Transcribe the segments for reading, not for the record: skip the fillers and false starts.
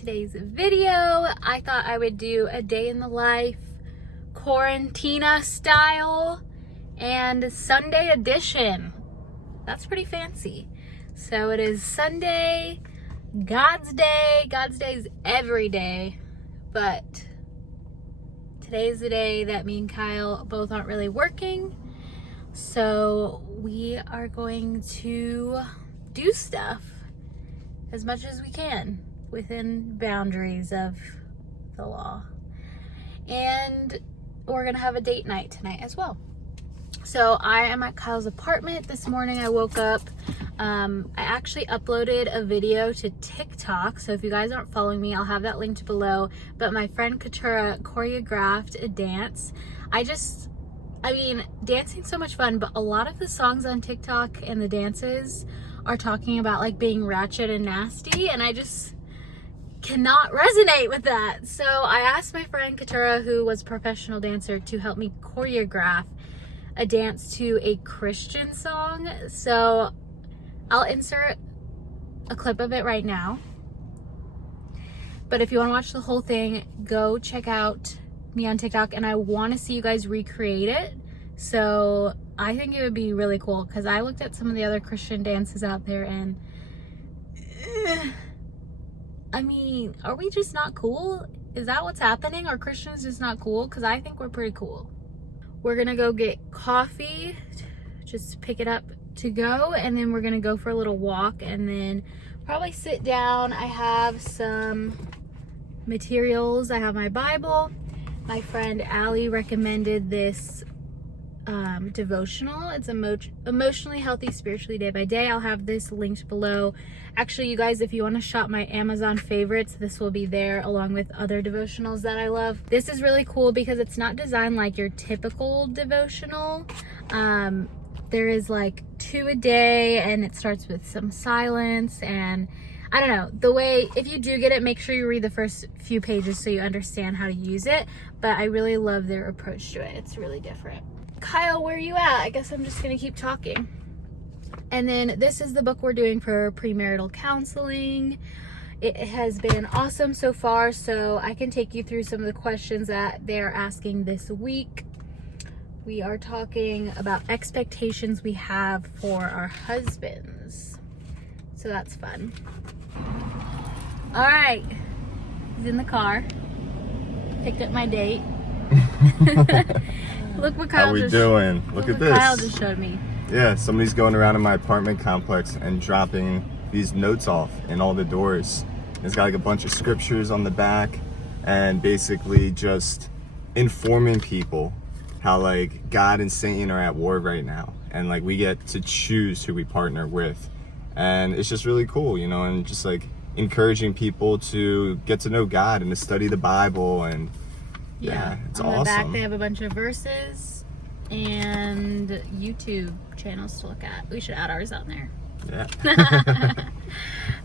Today's video, I thought I would do a day in the life, quarantina style, and Sunday edition. That's pretty fancy. So it is Sunday, God's Day. God's Day is every day, but today's the day that me and Kyle both aren't really working. So we are going to do stuff as much as we can within boundaries of the law. And we're gonna have a date night tonight as well. So I am at Kyle's apartment. This morning I woke up. I actually uploaded a video to TikTok. So if you guys aren't following me, I'll have that linked below. But my friend Katura choreographed a dance. I mean, dancing's so much fun, but a lot of the songs on TikTok and the dances are talking about like being ratchet and nasty, and I just cannot resonate with that. So I asked my friend Katura, who was a professional dancer, to help me choreograph a dance to a Christian song. So I'll insert a clip of it right now. But if you want to watch the whole thing, go check out me on TikTok, and I want to see you guys recreate it. So I think it would be really cool, because I looked at some of the other Christian dances out there and I mean, are we just not cool? Is that what's happening? Are Christians just not cool? Because I think we're pretty cool. We're gonna go get coffee, just pick it up to go, and then we're gonna go for a little walk and then probably sit down. I have some materials. I have my Bible. My friend Allie recommended this devotional. It's emotionally healthy spiritually day by day. I'll have this linked below. Actually, you guys, if you want to shop my Amazon favorites, this will be there along with other devotionals that I love. This is really cool because it's not designed like your typical devotional. There is like 2 a day, and it starts with some silence, and I don't know, the way, if you do get it, make sure you read the first few pages so you understand how to use it. But I really love their approach to it. It's really different. Kyle, where are you at? I guess I'm just gonna keep talking. And then this is the book we're doing for premarital counseling. It has been awesome so far, so I can take you through some of the questions that they're asking this week. We are talking about expectations we have for our husbands. So that's fun. All right, he's in the car. Picked up my date. Look what Kyle doing? Look at this. Kyle just showed me. Yeah, somebody's going around in my apartment complex and dropping these notes off in all the doors. It's got like a bunch of scriptures on the back, and basically just informing people how like God and Satan are at war right now, and like we get to choose who we partner with. And it's just really cool, you know, and just like encouraging people to get to know God and to study the Bible. And yeah, it's awesome. On the back they have a bunch of verses and YouTube channels to look at. We should add ours on there. Yeah.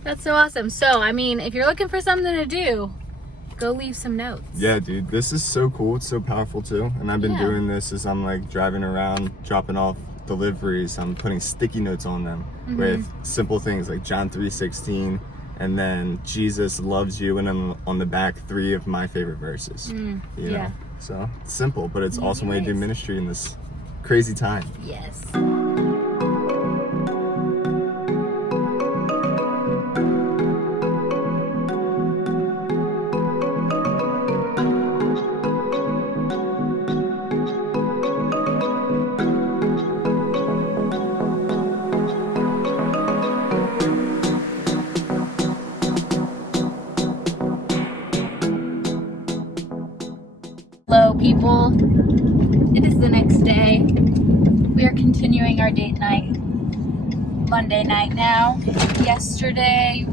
That's so awesome. So I mean, if you're looking for something to do, go leave some notes. Yeah, dude, this is so cool. It's so powerful too. And I've been doing this as I'm like driving around, dropping off deliveries. I'm putting sticky notes on them with simple things like John 3:16, and then Jesus loves you, and then on the back 3 of my favorite verses. You know? So it's simple, but it's an awesome way to do ministry in this crazy time. Yes. Hello people, it is the next day. We are continuing our date night, Monday night now. Yesterday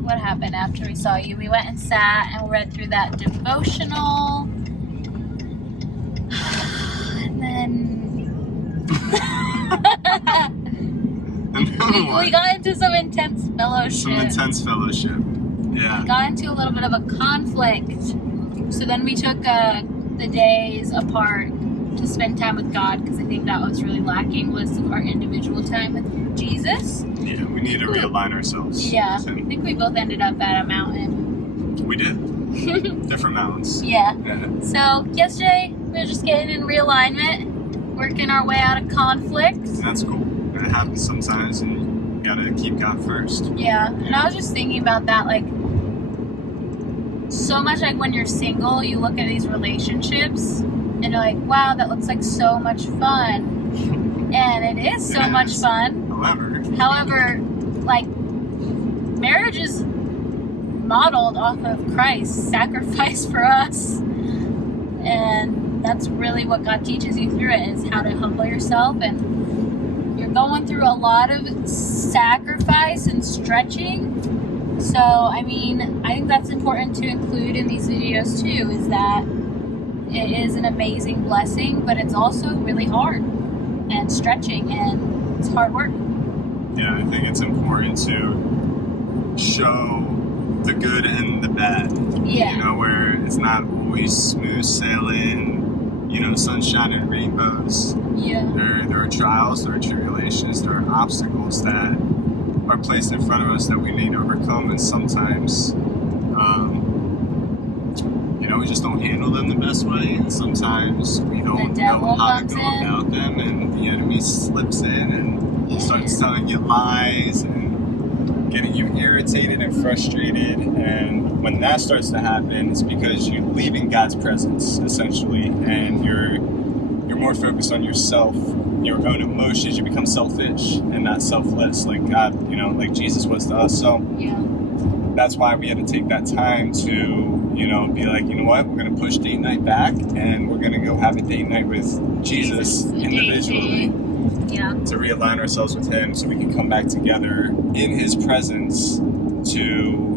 what happened after we saw you? We went and sat and read through that devotional, and then we got into some intense fellowship. Yeah. We got into a little bit of a conflict. So then we took the days apart to spend time with God, because I think that was really lacking, was our individual time with Jesus. Yeah, we need to realign ourselves. Yeah, I think we both ended up at a mountain We did. Different mountains. Yeah. Yeah. So yesterday we were just getting in realignment, working our way out of conflict. And that's cool. It happens sometimes, and you gotta keep God first. Yeah, and I was just thinking about that, like, so much like when you're single, you look at these relationships and you're like, wow, that looks like so much fun. And it is so much fun. However, like, marriage is modeled off of Christ's sacrifice for us. And that's really what God teaches you through it, is how to humble yourself. And you're going through a lot of sacrifice and stretching. So, I mean, I think that's important to include in these videos too, is that it is an amazing blessing, but it's also really hard and stretching, and it's hard work. Yeah, I think it's important to show the good and the bad. Yeah. You know, where it's not always smooth sailing, you know, sunshine and rainbows. Yeah. There are trials, there are tribulations, there are obstacles that are placed in front of us that we need to overcome, and sometimes, you know, we just don't handle them the best way, and sometimes we don't know how to go about them, and the enemy slips in and starts telling you lies and getting you irritated and frustrated. And when that starts to happen, it's because you're leaving God's presence, essentially, and you're more focused on yourself, your own emotions. You become selfish and not selfless, like God, you know, like Jesus was to us. So that's why we had to take that time to, you know, be like, you know what, we're going to push date night back, and we're going to go have a date night with Jesus individually, to realign ourselves with Him, so we can come back together in His presence to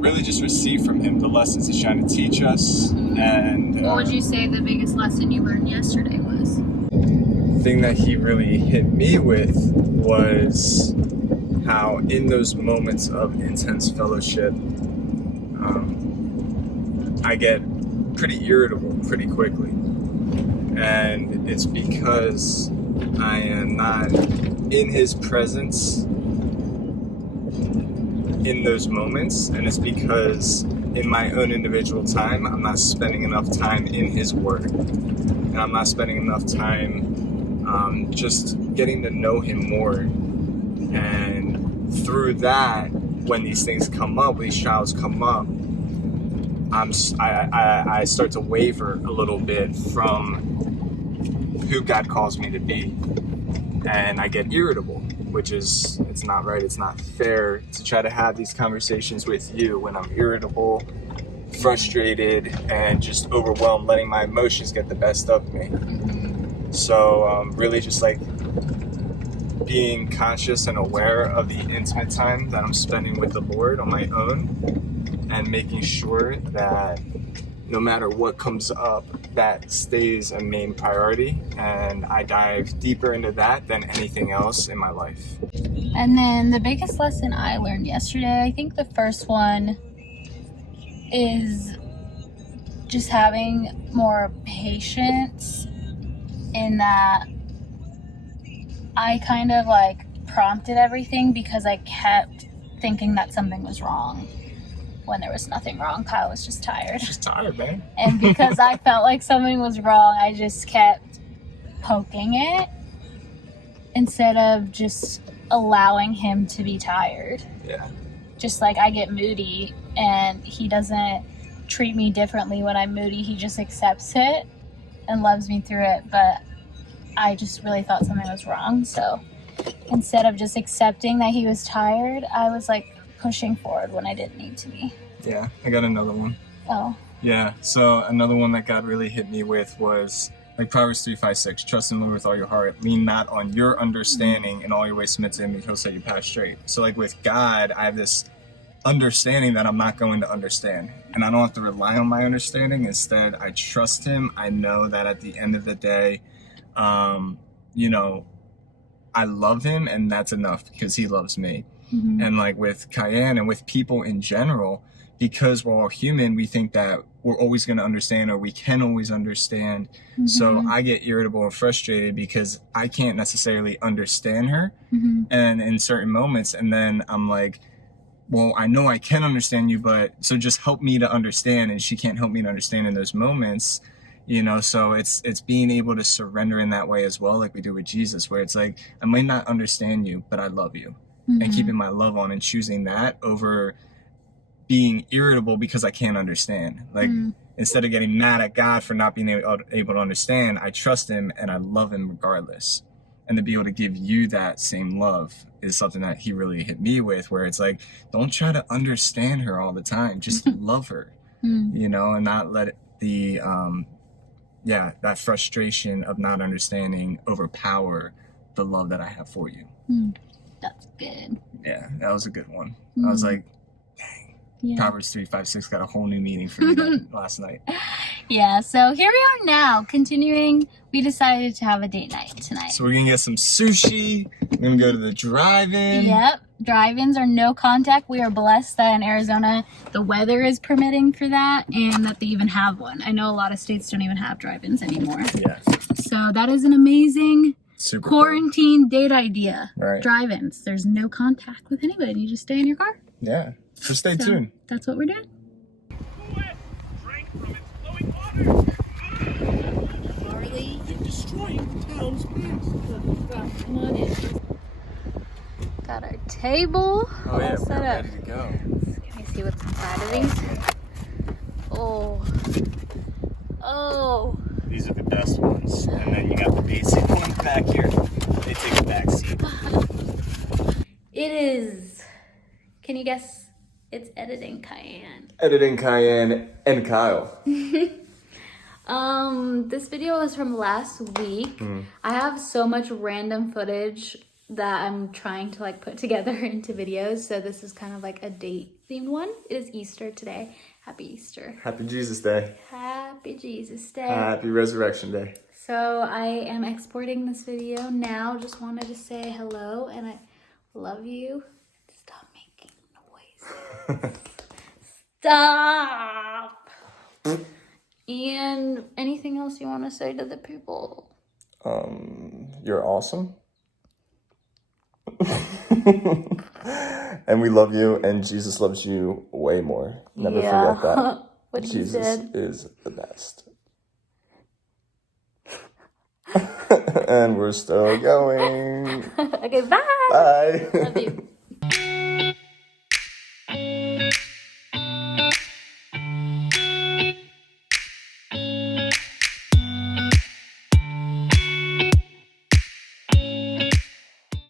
really just receive from Him the lessons He's trying to teach us. And what would you say the biggest lesson you learned yesterday was? The thing that He really hit me with was how in those moments of intense fellowship, I get pretty irritable pretty quickly. And it's because I am not in His presence in those moments, and it's because in my own individual time, I'm not spending enough time in His Word, and I'm not spending enough time just getting to know Him more. And through that, when these things come up, these trials come up, I start to waver a little bit from who God calls me to be, and I get irritable, which is, it's not right, it's not fair to try to have these conversations with you when I'm irritable, frustrated, and just overwhelmed, letting my emotions get the best of me. So really just like being conscious and aware of the intimate time that I'm spending with the Lord on my own, and making sure that no matter what comes up, that stays a main priority, and I dive deeper into that than anything else in my life. And then the biggest lesson I learned yesterday, I think the first one is just having more patience, in that I kind of like prompted everything because I kept thinking that something was wrong when there was nothing wrong. Kyle was just tired. Just tired, man. And because I felt like something was wrong, I just kept poking it instead of just allowing him to be tired. Yeah. Just like I get moody, and he doesn't treat me differently when I'm moody. He just accepts it and loves me through it. But I just really thought something was wrong. So instead of just accepting that he was tired, I was like pushing forward when I didn't need to be. Yeah, I got another one. Oh. Yeah, so another one that God really hit me with was like Proverbs 3:5-6, trust in the Lord with all your heart, lean not on your understanding, in all your ways submit to Him, and He'll set your path straight. So like with God, I have this understanding that I'm not going to understand, and I don't have to rely on my understanding. Instead, I trust Him. I know that at the end of the day, you know, I love Him, and that's enough because He loves me. And like with Kian and with people in general, because we're all human, we think that we're always going to understand, or we can always understand. So I get irritable and frustrated because I can't necessarily understand her and in certain moments. And then I'm like, well, I know I can understand you, but so just help me to understand. And she can't help me to understand in those moments, you know. So it's being able to surrender in that way as well, like we do with Jesus, where it's like, I might not understand you, but I love you. And keeping my love on and choosing that over being irritable because I can't understand. Like, instead of getting mad at God for not being able to understand, I trust him and I love him regardless. And to be able to give you that same love is something that he really hit me with, where it's like, don't try to understand her all the time. Just love her, you know, and not let the, that frustration of not understanding overpower the love that I have for you. That's good. Yeah, that was a good one. I was like, dang. Yeah. Proverbs 3:5-6 got a whole new meaning for me last night. Yeah, so here we are now, continuing. We decided to have a date night tonight. So we're gonna get some sushi. We're gonna go to the drive-in. Yep, drive-ins are no contact. We are blessed that in Arizona the weather is permitting for that, and that they even have one. I know a lot of states don't even have drive-ins anymore. Yes. So that is an amazing super quarantine date idea. Right. Drive-ins. There's no contact with anybody. You just stay in your car. Yeah. So stay tuned. That's what we're doing. Drink from its flowing water. Barley, you're destroying the town's plants. Come on in. Got our table all set up. Ready to go. Can you see what's inside of these? Oh. These are the best ones. And then you got the basic ones back here. They take a back seat. It is. Can you guess? It's editing Kian. Editing Kian and Kyle. This video is from last week. I have so much random footage that I'm trying to like put together into videos. So this is kind of like a date themed one. It is Easter today. Happy Easter. Happy Jesus Day. Happy Jesus Day. Happy Resurrection Day. So I am exporting this video now. Just wanted to say hello and I love you. Stop making noise. Stop. And anything else you want to say to the people? You're awesome. And we love you, and Jesus loves you way more. Never forget that. What Jesus is the best. And we're still going. Okay, bye. Bye. Love you.